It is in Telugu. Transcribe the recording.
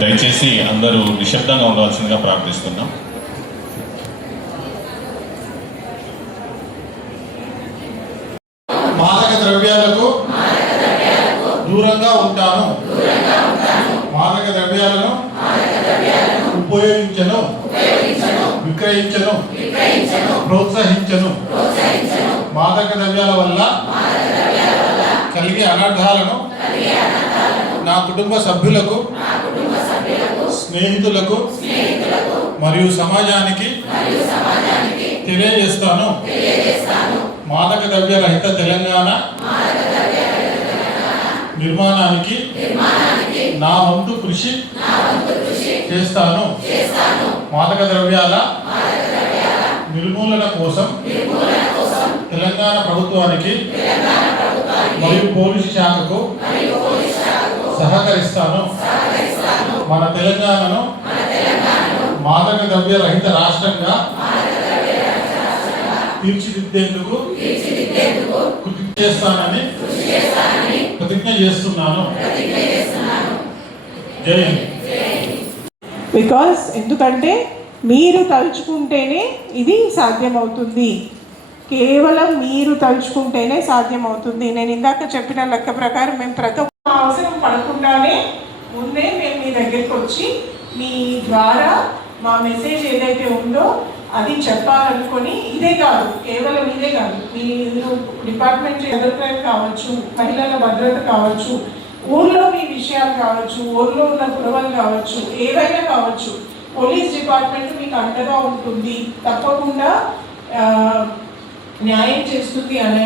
దయచేసి అందరూ నిశ్శబ్దంగా ఉండవలసిందిగా ప్రార్థిస్తున్నాం. మాదక ద్రవ్యాలకు దూరంగా ఉంటాను. మాదక ద్రవ్యాలను ఉపయోగించను, విక్రయించను, ప్రోత్సహించను. మాదక ద్రవ్యాల వల్ల కలిగే అనర్థాలను నా కుటుంబ సభ్యులకు, స్నేహితులకు మరియు సమాజానికి తెలియజేస్తాను. మాదక ద్రవ్య రహిత తెలంగాణ నిర్మాణానికి నా వంతు కృషి చేస్తాను. మాదక ద్రవ్యాల నిర్మూలన కోసం తెలంగాణ ప్రభుత్వానికి మరియు పోలీసు శాఖకు సహకరిస్తాను. మన తెలంగాణను మాదక ద్రవ్య రహిత రాష్ట్రంగా తీర్చిదిద్దేందుకు కృషి చేస్తానని ప్రతిజ్ఞ చేస్తున్నాను. జై హింద్. బికాస్ ఎందుకంటే మీరు తలుచుకుంటేనే ఇది సాధ్యమవుతుంది. కేవలం మీరు తలుచుకుంటేనే సాధ్యమవుతుంది. నేను ఇందాక చెప్పిన లెక్క ప్రకారం మేము ప్రతి ఒక్క అవసరం పడకుండానే ముందే మేము మీ దగ్గరికి వచ్చి మీ ద్వారా మా మెసేజ్ ఏదైతే ఉందో అది చెప్పాలనుకొని, ఇదే కాదు, కేవలం ఇదే కాదు, మీరు డిపార్ట్మెంట్ సైబర్ క్రైమ్ కావచ్చు, మహిళల భద్రత కావచ్చు, ఊర్లో మీ విషయాలు కావచ్చు, ఊర్లో ఉన్న గొడవలు కావచ్చు, ఏవైనా కావచ్చు, పోలీస్ డిపార్ట్మెంట్ మీకు అండగా ఉంటుంది, తప్పకుండా న్యాయం చేస్తుంది అనే